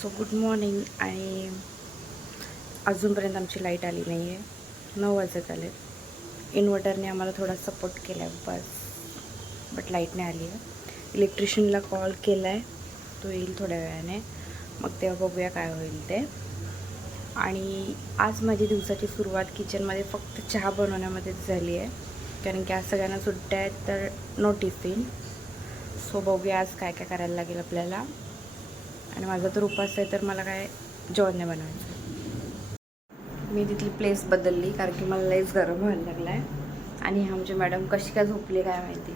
So good morning. आणि अजूनपर्यंत आमची लाईट आली नाही आहे. 9 वाजत आले. इन्व्हर्टरने आम्हाला थोडा सपोर्ट केला आहे बस, बट लाईट नाही आली आहे. इलेक्ट्रिशियनला कॉल केला आहे, तो येईल थोड्या वेळाने, मग तेव्हा बघूया काय होईल ते. आणि आज माझी दिवसाची सुरुवात किचनमध्ये फक्त चहा बनवण्यामध्येच झाली आहे, कारण की आज सगळ्यांना सुट्ट्या आहेत, तर नो टिफिन. सो बघूया आज काय काय करायला लागेल आपल्याला. आणि माझा तर उपास आहे, तर मला काय जेवण नाही बनवायचं. मी तिथली प्लेस बदलली, कारण की मला लईच गरम व्हायला लागला आहे. आणि आमची मॅडम कशी काय झोपली काय माहिती.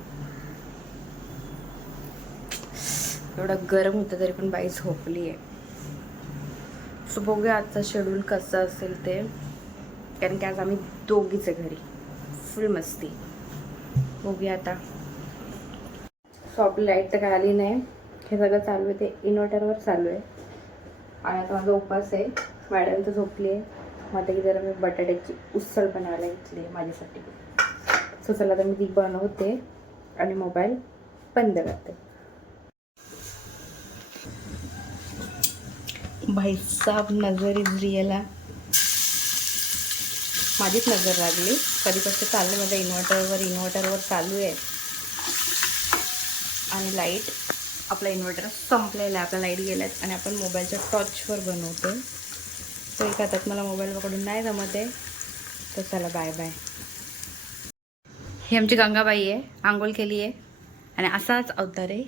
एवढं गरम होतं तरी पण बाई झोपली आहे. सो बघूया आजचा शेड्यूल कसं असेल ते, कारण की आज आम्ही दोघीच आहे घरी, फुल मस्ती. बघूया आता. सो आपली लाईट तर काय आली नाही. हे सगळं चालू आहे ते इन्व्हर्टरवर चालू आहे. आणि आता माझा उपास आहे. मॅडम तर झोपली आहे. मग आता की जरा मी बटाट्याची उसळ बनवायला घेतली आहे माझ्यासाठी. सो चला आता मी ती बनवते आणि मोबाईल बंद करते. भाई साहब नजर इज रिअल. माझीच नजर लागली. कधीपासून चाललं माझ्या इन्व्हर्टरवर चालू आहे. आणि लाईट, आपला इन्व्हर्टर संपलेला आहे, आपला लाईट गेल्यात आणि आपण मोबाईलच्या टॉर्चवर बनवतो. तो एका हातात मला मोबाईल पकडून नाही जमत आहे, तर चला बाय बाय. ही आमची गंगाबाई आहे, आंघोळ केली आहे. आणि असाच अवतार आहे,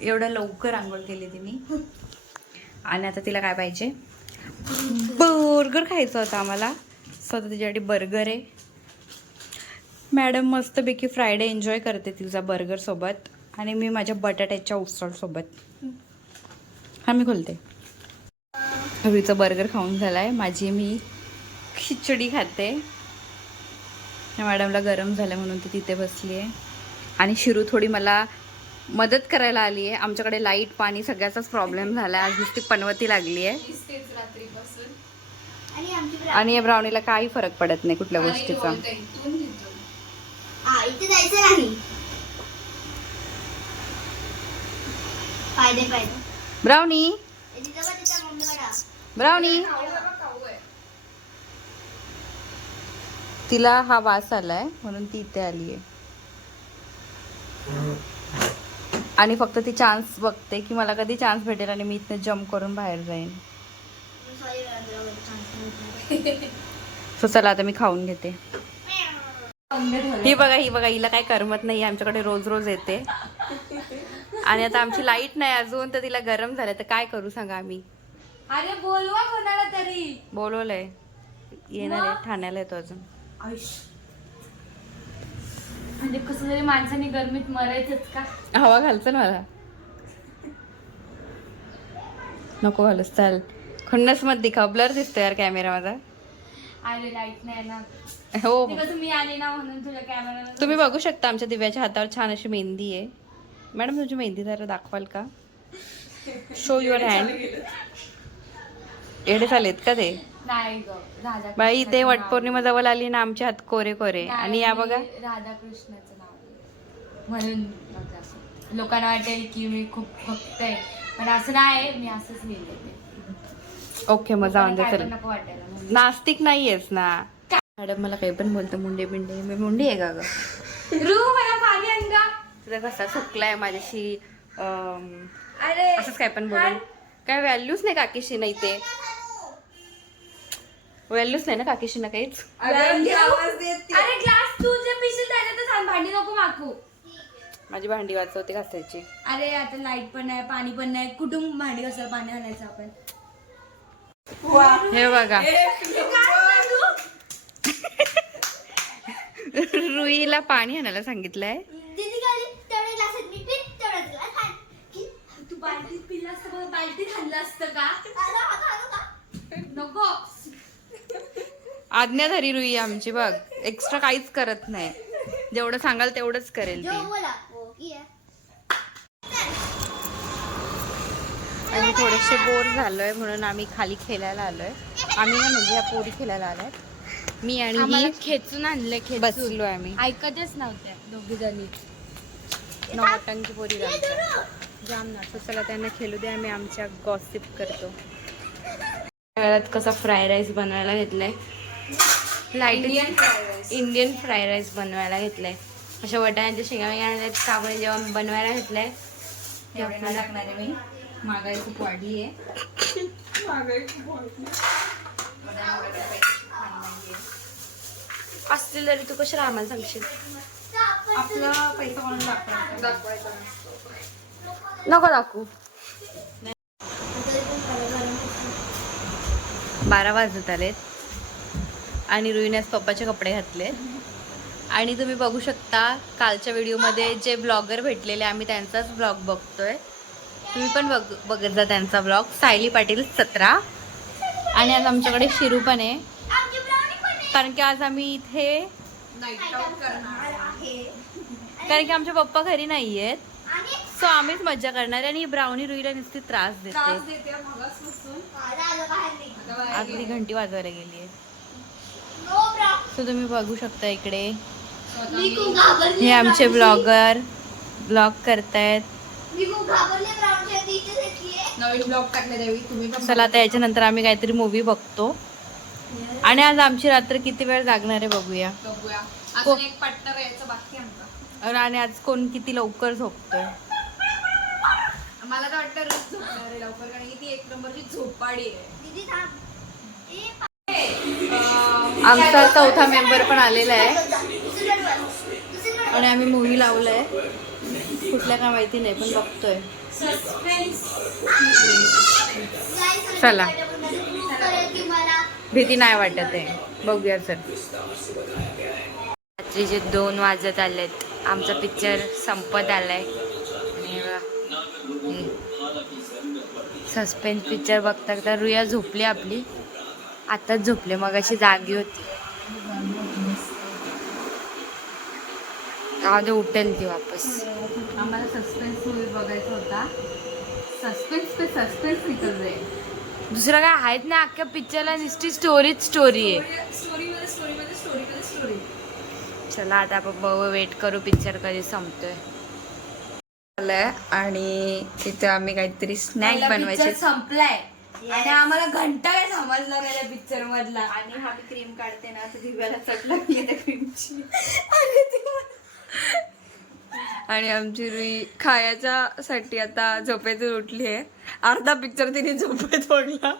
एवढं लवकर आंघोळ केली तिने. आणि आता तिला काय पाहिजे, बर्गर खायचं होतं आम्हाला. स्वतः तिच्यासाठी बर्गर आहे. मॅडम मस्तपैकी फ्रायडे एन्जॉय करते तिचा बर्गरसोबत, आणि मी माझ्या बटाट्याच्या उसळसोबत. हा मी खोलते. हवीचा बर्गर खाऊन झाला आहे. मी खिचडी खाते. मॅडमला गरम झालं म्हणून ती तिथे बसली आहे. आणि शिरू थोडी मला मदत करायला आली आहे. आमच्याकडे लाईट पाणी सगळ्याचाच प्रॉब्लेम झाला आहे. आज नुसती पनवती लागली आहे. आणि या ब्राउनीला काही फरक पडत नाही कुठल्या गोष्टीचा. ब्राउनी ब्राउनी, तिला हा वास आलाय म्हणून ती इथे आली आहे. आणि फक्त ती चान्स बघते की मला कधी चान्स भेटेल आणि मी इथे जम्प करून बाहेर जाईन. सो चला आता मी खाऊन घेते. ही बघा हिला काय करमत नाही. आमच्याकडे रोज रोज येते. आणि आता आमची लाईट नाही अजून, तर तिला गरम झालं, तर काय करू सांगा आम्ही. अरे बोलवा कोणाला तरी. बोलवलंय, येणार आहे, ठाण्याला येतो अजून. म्हणजे कसं तरी माणसाने गरमीत मरायचंच का. हवा घालचं ना मला. नको घालूस, चाल. खुन्नस मत दिखा, ब्लर दिसतो यार कॅमेरा माझा. अरे लाईट नाही ना. हो, तुम्ही आले ना म्हणून तुझ्या कॅमेरा. तुम्ही बघू शकता आमच्या दिव्याच्या हातावर छान अशी मेहंदी आहे. मॅडम तुमची मेहंदी जरा दाखवाल का. Show your hand. एवढे चालेत का ते. नाही ग, राधा बाई ते वटपौर्णिमा जवळ आली ना, आमचे हात कोरे कोरे. आणि या बघा, राधाकृष्णाचं नाव म्हणून लोकांना वाटेल की मी खूप भक्त आहे, पण असं नाही. मी असंच लिहिलंय. ओके, मग जाऊन दे. चल, नको वाटायला. नास्तिक नाहीयेस ना. मॅडम मला काही पण बोलतो, मुंडे बिंडे. मी मुंडी आहे का ग. मला पाणी आण का. तुझा कसा चुकलाय माझ्याशी. अरे असंच काय पण बोलून काय व्हॅल्यूच नाही काकीशी. नाही ते व्हॅल्यूच नाही ना काकीशी ना काहीच. अरे ग्लास तू जे पिशील त्याच्यातच आण, भांडी नको मागू. माझी भांडी वाजवते घासायची. अरे आता लाईट पण नाही, पाणी पण नाही, कुठून भांडी घासायला पाणी आणायचं आपण. हे बघा, रुईला पाणी आणायला सांगितलंय. तू बालदीत पिलं असतं, बालदीत आणलं असतं का. नको. आज्ञाधारी रुई आमची बघ, एक्स्ट्रा काहीच करत नाही. जेवढं सांगाल तेवढंच करेल ती. आम्ही थोडेसे बोर झालोय म्हणून आम्ही खाली खेळायला आलोय. आम्ही ना म्हणजे ह्या पोरी खेळायला आल्यात. मी आणि ही खेचून आणले, बसलोय आम्ही. ऐकतच नव्हत्या दोघी जणी. नौटंकी पोरी आमच्या. जाम ना, तर चला त्यांना खेळू दे, आम्ही आमच्या गॉसिप करतो. घरात कसा फ्राय राईस बनवायला घेतलाय, इंडियन फ्राय राईस बनवायला घेतलाय. अशा वटाण्याच्या शेंगा वगैरे कापून जेव्हा बनवायला घेतलाय एवढे टाकणार आहे मी. महागाई खूप वाढली आहे. असतील तरी तू कशाला आम्हाला सांगशील. आपला पैसा म्हणून दाखवायचा. नको दाखवू. 12 वाजत आलेत आणि रुईने आज पप्पाचे कपडे घातले. आणि तुम्ही बघू शकता कालच्या व्हिडिओमध्ये जे ब्लॉगर भेटलेले आम्ही त्यांचाच ब्लॉग बघतोय. तुम्ही पण बघत जा त्यांचा ब्लॉग, सायली पाटील 17. आणि आज आमच्याकडे शिरू पण आहे, कारण की आज आम्ही इथे कारण की आमचे पप्पा घरी नाही आहेत, सो आम्हीच मज्जा करणार. आणि ब्राउनी रुईला नुसती त्रास देते. आपली घंटी वाजवायला गेली आहे. सो तुम्ही बघू शकता इकडे हे आमचे ब्लॉगर ब्लॉग करतायत. नवीन ब्लॉग टाकले देवी तुम्ही पण. चला आता याच्यानंतर आम्ही काहीतरी मूवी बघतो. आणि आज आमची रात्र किती वेळ जागणार आहे बघूया. अजून एक पार्टनर यायचं बाकी आमचा. आणि आज कोण किती लवकर झोपतोय. मला तर वाटतं रोज झोपणार आहे लवकर, कारण की ती एक नंबरची झोपाडी आहे. आमचा 4था मेंबर पण आलेला आहे आणि आम्ही मूवी लावलाय, कुठल्या काय माहिती नाही पण बघतोय. चला, भीती नाही वाटत आहे, बघूया. सर रात्रीचे 2 वाजत आलेत, आमचा पिक्चर संपत आलाय. सस्पेन्स पिक्चर बघता बघता रुया झोपली आपली, आताच झोपले, मग अशी जागी होती. आधी उठेल ती वापस. आम्हाला सस्पेन्स मूवी बघायचा होता. सस्पेन्स निकल जाईल. दुसरं काय आहेत ना, अख्ख्या पिक्चरला नुसती स्टोरी आहे. स्टोरी. चला आता आपण वेट करू पिक्चर कधी संपतोय. आणि तिथे आम्ही काहीतरी स्नॅक बनवायचे. संपलाय आणि आम्हाला घंटा काय समजला नाही त्या पिक्चर मधला. आणि हा मी क्रीम काढते ना, तर दिव्याला चट लागली त्या क्रीमची. आणि आमची रुई खायच्या साठी आता झोपेतून उठली आहे. अर्धा पिक्चर तिने झोपेत बघला.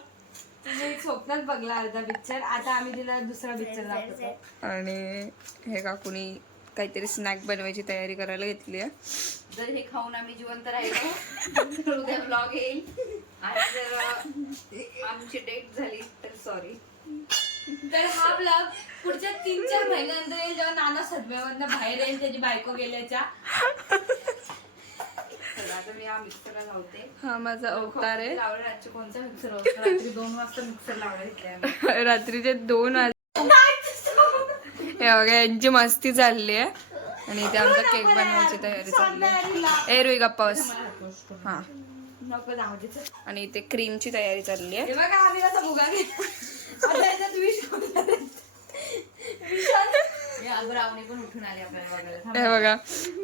तुम्ही स्वप्नात बघला अर्धा पिक्चर. आता आम्ही तिला दुसरा पिक्चर दाखवतो. आणि हे काकूनी काहीतरी स्नॅक बनवायची तयारी करायला घेतली आहे. जर हे खाऊन आम्ही जिवंत राहिलो तर उद्या ब्लॉग येईल. आणि जर आमची डेट झाली तर सॉरी. तर हा ब्लॉग पुढच्या 3-4 महिन्यानंतर येईल, जेव्हा नाना सदम्यामधनं बाहेर येईल त्याची बायको गेल्याच्या. आता मी हा मिक्सरला लावते. हा माझा अवतार आहे. लावला रात्री कोणता मिक्सर होता? रात्री 2 वाजता मिक्सर लावला घेतलाय. रात्रीचे 2 हे बघा यांची मस्ती चालली आहे. आणि इथे आमचा केक बनवायची तयारी चालली आहे. ए रुई गप्पा बस. हा नको जाऊ दे. आणि इथे क्रीमची तयारी चालली आहे. हे बघा आम्ही कसा भुगा घेतो. आता याच्यात विष होणार आहे. ब्राउनी पण उठून आली आपल्याला बघायला. हे बघा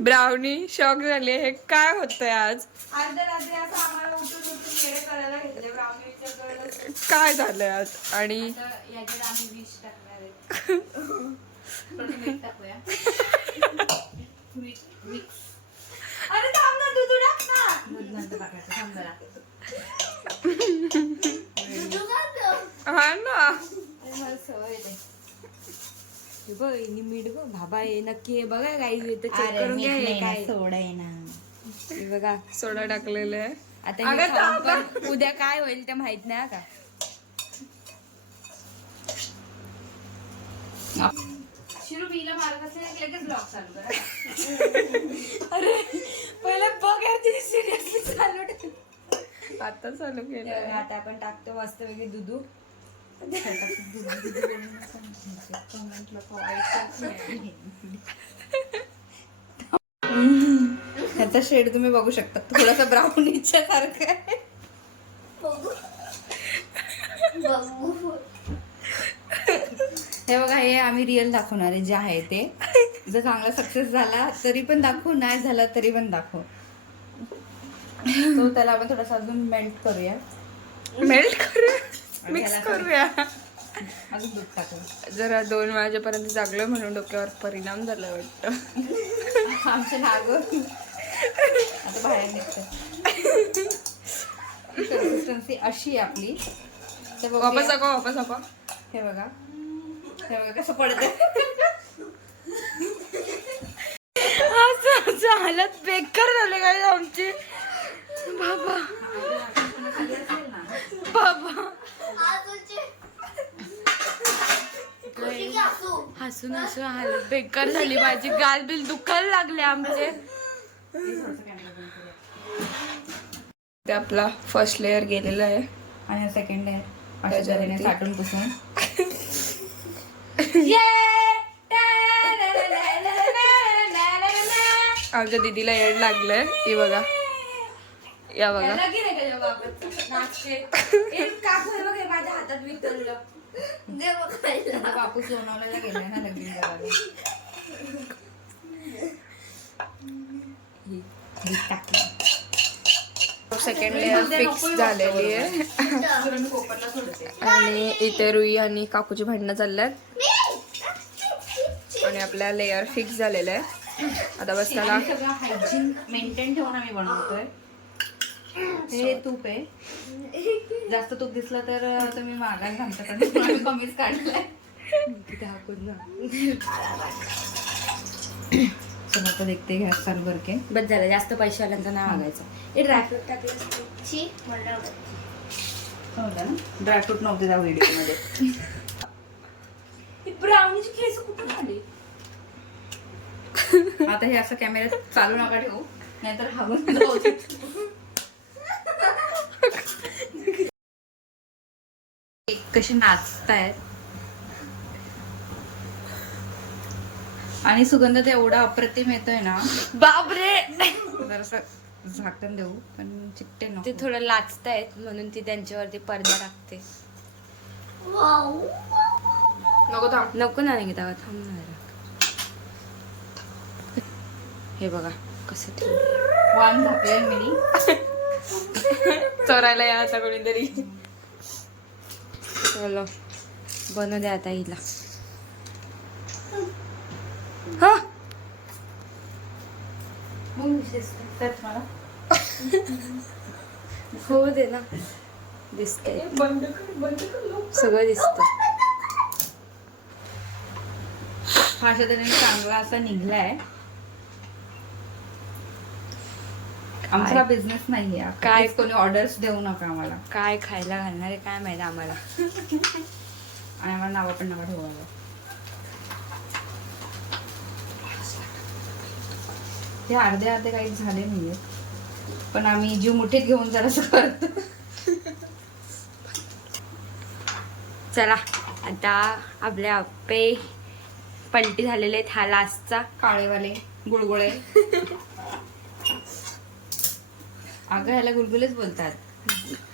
ब्राउनी शॉक झाली. हे काय होतंय आज? अर्ध्या रात्री असं आम्हाला उठून येडे करायला घेतले. ब्राउनी विचार करायला काय झालंय आज? आणि याच्यात आम्ही विष टाकणार आहे. थोडं मीठ टाकूया. मिक्स. अरे थांब ना, दूध टाक ना. दूध नंतर टाकायचं, थांब जरा. हा ना, मला सवय आहे. बघ मीठ बघ भाबा आहे नक्की. हे बघा काही चेक करून घ्या. हे काय सोडा आहे ना, हे बघा सोडा टाकलेलं आहे. आता हे खाऊन पण उद्या काय होईल ते माहित नाही का. शिरू बीला मारत असेल लगेच ब्लॉग चालू करा. अरे पहिले बघ यार, तिने सिरियसली चालू ठेवलं. आता चालू केलं. आता आपण टाकतो मस्त वेगळी दुधू. ह्याचा शेड तुम्ही बघू शकता, थोडासा ब्राउनीच्या सारखं आहे. हे बघा, हे आम्ही रिअल दाखवणार आहे जे आहे ते. जर चांगला सक्सेस झाला तरी पण दाखवू, नाही झाला तरी पण दाखवू. तो त्याला आपण थोडासा अजून मेल्ट करूया. मेल्ट करूया, आणि मिक्स ह्याला करूया. अजून दूध टाकू. जरा 2 वाजेपर्यंत जागलो म्हणून डोक्यावर परिणाम झाला वाटतं. आमच्या नागं आता बाहेर निघते. कन्सिस्टन्सी अशी आहे आपली. तर वापस बघूया. दाखवा. हे बघा कसं पडत. हालत बेकार झाले काय आमची. बाबा हसून हालत बेकार झाली माझी. गाल बिल दुखायला लागले आमचे. ते आपला फर्स्ट लेअर गेलेला आहे आणि सेकंड आहे अशा त्याच्यावरती. तऱ्हेने साठून पुसून. आमच्या दीदीला येड लागलंय. ही बघा, या बघा. माझ्या हातात वितरलं. बापूस लोणावळ्याला गेलाय ना लगीन करायला. सेकंड लेअर फिक्स झालेली आहे. आणि इथे रुई आणि काकूची भांडणं चालल्यात. आणि आपला लेअर फिक्स झालेला आहे. आता बस त्याला सगळं हायजीन मेंटेन ठेवून आम्ही बनवतोय. हे तूप आहे. जास्त तूप दिसलं तर तुम्ही मागायला सांगता, कारण आम्ही कमीच काढलंय. चला आता देखते गॅस चालू करके. बस झालं, जास्त पैशावाल्यांचं नाही मागायचं. हे ड्रायफ्रूट ड्रायफ्रूट नव्हते त्या व्हिडिओ मध्ये. ब्राउनीची केस कुठून आली? आता हे असं कॅमेऱ्यात चालू नका ठेवू, नाहीतर हवं कशी नाचतायत. आणि सुगंध तर एवढा अप्रतिम येतोय ना. बापरे, जरासं झाकण देऊ पण चिकटे नको. ते थोडं लाचतायत म्हणून ती त्यांच्यावरती पडदा टाकते. नको ना नाही थांब ना. हे बघा कसं ठेवलं. वाम झाकलंय मिनी. चोरायला या आता कोणीतरी. चलो बनवू द्या आता हिला. हा त्यात मला हो दे ना. दिसतंय, सगळं दिसतं. हा अशा तऱ्हेने चांगला असा निघलाय. आमचा हा बिझनेस नाहीये. काय कोणी ऑर्डर्स देऊ नका आम्हाला. काय खायला घालणार आहे काय माहिती आम्हाला. आणि आम्हाला नावं पण नका ठेवायला. ते अर्धे अर्धे काही झाले नाहीये, पण आम्ही जीव मुठीत घेऊन जरासं करतो. चला आता आपले आप्पे पलटी झालेले आहेत. हा लास्टचा काळेवाले गुळगुळे. अगं ह्याला गुलगुलेच बोलतात,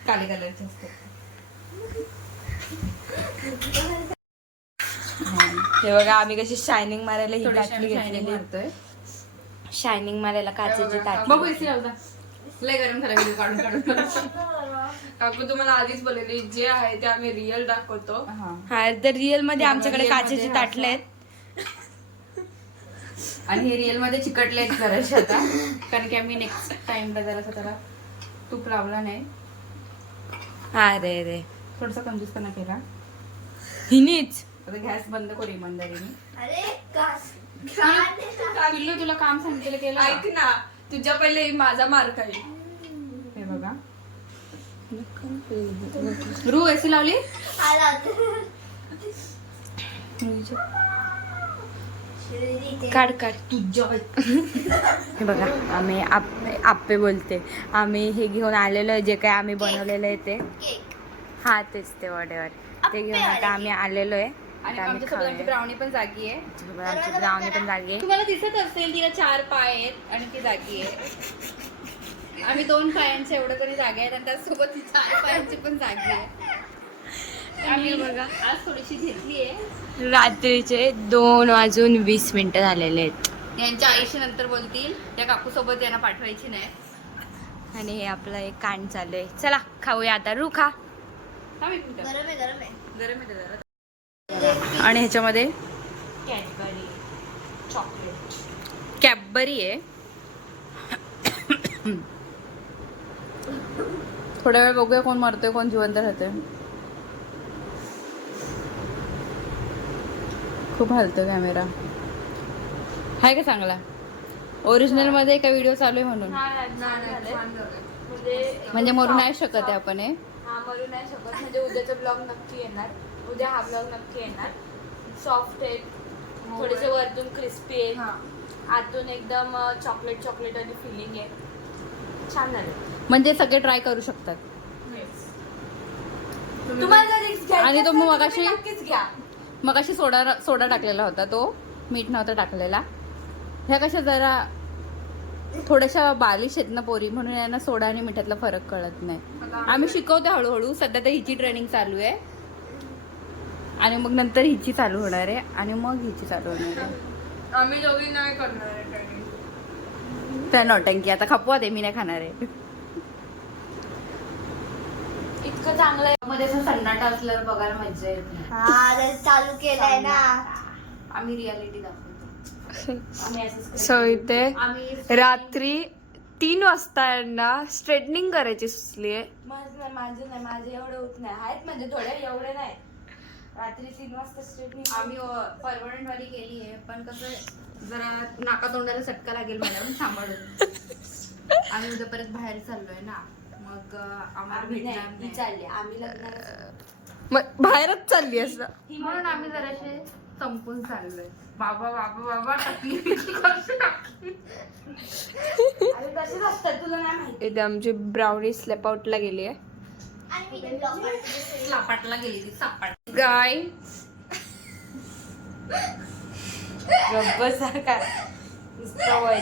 काळे कलरचे असतात. हे बघा आम्ही कशी शायनिंग मारायला ही थोडीशी ताटली आम्ही shining घेतलेली. मारतोय. शायनिंग मारायला काचेची ताटली. बघू एसी लावता. लय गरम झाला व्हिडिओ काढून काढून. काकू तुम्हाला आधीच बोललेली जे आहे ते आम्ही रिअल दाखवतो. हा तर रिअल मध्ये आमच्याकडे real मध्ये काचेची असं- ताटले आहेत. आणि हे रिअल मध्ये चिकटले जराशे आता, कारण की आम्ही नेक्स्ट टाइमला जरासा त्याला तूप लावला नाही. अरे रे थोडासा कंजूसपणा केला. हिनीच आता गॅस बंद करू इमानदारीने. पिल्लू पिल्लू तुला काम सांगितलं केलं. ऐक ना, तुझ्या पहिले माझा मार्क आहे. हे बघा रू एसी लावली. काढ काढ. तुझ्या हे बघा आम्ही आप्पे बोलते. आम्ही हे घेऊन आलेलो आहे जे काय आम्ही बनवलेलं आहे ते. हा तेच ते वडेवर ते घेऊन आता आम्ही आलेलो आहे. आणि आता आम्ही आमच्यासोबत आमची खाऊया. ब्राउनी पण जागी आहे. आमची ब्राउनी पण जागी आहे. तुम्हाला दिसत असेल तिला 4 पाय आहेत आणि ती जागी आहे. आम्ही 2 पायांचे एवढं तरी जागे आहेत आणि त्यासोबत ती 4 पायांची पण जागी आहे. आम्ही बघा आज थोडीशी घेतली आहे. रात्रीचे 2:20 झालेले आहेत. यांच्या आईशी नंतर बोलतील, त्या काकू सोबत यांना पाठवायची नाही. आणि हे आपलं एक कांड चालू आहे. चला खाऊया आता. रू खा. गरम आहे गरम आहे गरम आहे जरा. आणि ह्याच्यामध्ये कॅडबरी चॉकलेट कॅडबरी आहे. थोड्या वेळ बघूया कोण मरतोय कोण जिवंत राहतोय. खूप हलतोय कॅमेरा. हाय का चांगला? ओरिजिनल मध्ये एका व्हिडिओ चालू आहे म्हणून. म्हणजे मरू नाही शकत आहे आपण हे. हा मरू नाही शकत. म्हणजे उद्याचा ब्लॉग नक्की येणार. उद्या हा ब्लॉग नक्की येणार. सॉफ्ट आहे, थोडेसे वरतून क्रिस्पी आहे, आतून एकदम चॉकलेट चॉकलेट आणि फिलिंग आहे. छान झालं. म्हणजे सगळे ट्राय करू शकतात. तुम्हाला जर रिस्क घ्यायची आणि तो असेल तर मगाशी- तुम्ही नक्कीच घ्या. मगाशी सोडा टाकलेला होता तो, मीठ नव्हता टाकलेला. ह्या कशा जरा थोड्याशा बालिश आहेत ना पोरी, म्हणून यांना सोडा आणि मिठातला फरक कळत नाही. आम्ही शिकवतो हळूहळू. सध्या तर हिची ट्रेनिंग चालू आहे आणि मग नंतर हिची चालू होणार आहे आणि मग हिची चालू होणार आहे. आम्ही दोघी नाही करणार आहे training. त्या नौटंकी आता खपवा दे, मी नाही खाणार आहे. इतकं चांगलं आहे. मध्ये असं सन्नाटा असल्यावर बघायला मजा येते. हा चालू केलाय ना आम्ही रियालिटी दाखवतो. आम्ही असंच सो इथे आम्ही रात्री 3 वाजता यांना स्ट्रेटनिंग करायची सुचली आहे. माझे नाही, माझे एवढे होत नाही. आहेत म्हणजे थोडे, एवढे नाही. रात्री 3 वाजता स्ट्रेटनिंग आम्ही परमनंट वाली केली आहे, पण कसं जरा नाका तोंडाला चटका लागेल मॅडम, सांभाळून. आम्ही उद्या परत बाहेर चाललोय ना, मग आम्हाला आम्ही भेटणार नाही, ही नाही. चालली आम्ही लग्नाला मग बाहेरच चालली असं. म्हणून आम्ही जराशे संपून चाललोय. बाबा बाबा बाबा टाकली कशी टाकली. आम्ही कशीच असतात तुला नाही माहिती. इथे आमची ब्राउनी स्लेप आउटला गेली आहे. आणि मी ब्लॉग काढते. सापाटला गेली ती, सापाट. गाय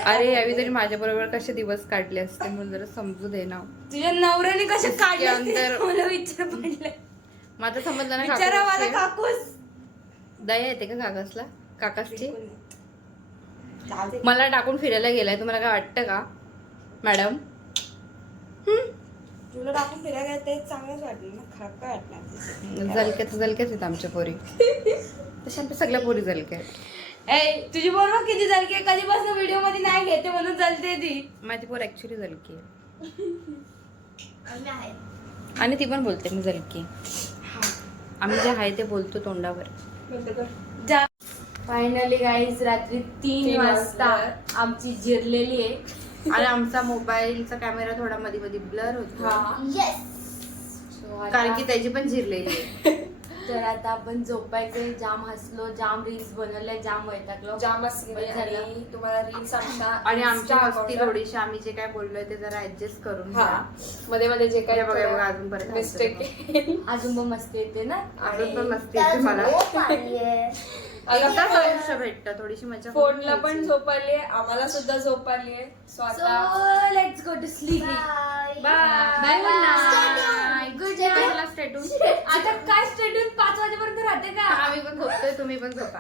अरे यावी तरी माझ्या बरोबर कसे दिवस काढले असते म्हणून जरा समजू दे ना. तुझ्या नवऱ्याने कसे काढले असते? अंदर- मला विचार पडले. माझं समजलं ना विचारा मला काकासचे. काकूस. दया येते का काकासला? काकासची चालते. मला टाकून फिरायला गेलाय, तुम्हाला काय वाटतं का मॅडम? तुला टाकून फिरायला गेलं ते चांगलंच वाटलं ना. खराब काय वाटणार? जलक्याच आहेत आमच्या पोरी. तशा आमच्या सगळ्या पोरी जलक्या आहेत. ए तुझी बरोबर किती जलके कधीपासून व्हिडिओ मध्ये नाही घेते म्हणून जलते ती. माझी पोर ऍक्च्युली जलकी आहे आम्ही आहे. आणि ती पण बोलते मी जलकी. आम्ही जे आहे ते बोलतो तोंडावर. फायनली गाईज रात्री 3 वाजता आमची जिरलेली आहे. आणि आमचा मोबाईलचा कॅमेरा थोडा मध्ये मध्ये ब्लर होतो, कारण की त्याची पण झिरलेली आहे. तर आता आपण झोपायचे. जाम हसलो, जाम रील्स बनवल्या, जाम वैतागलो. जाम असली आणि तुम्हाला रील्स आणि आमची मस्ती थोडीशी आम्ही जे काय बोललोय ते जरा ऍडजस्ट करून घ्या. मध्ये मध्ये जे हे काही बघा हे बघा अजून पर्यंत मिस्टेक अजून पण मस्ती येते ना. अजून पण मस्ती येते मला. एकदाच आयुष्य भेटतं, थोडीशी मजा करून फोनला पण घ्यायची. झोप आली आहे, आम्हाला सुद्धा झोप आली आहे. सो आता let's go to sleep. Bye good night. आता काय स्टेड्यूल 5 वाजेपर्यंत राहते का? आम्ही पण झोपतोय, तुम्ही पण झोपा.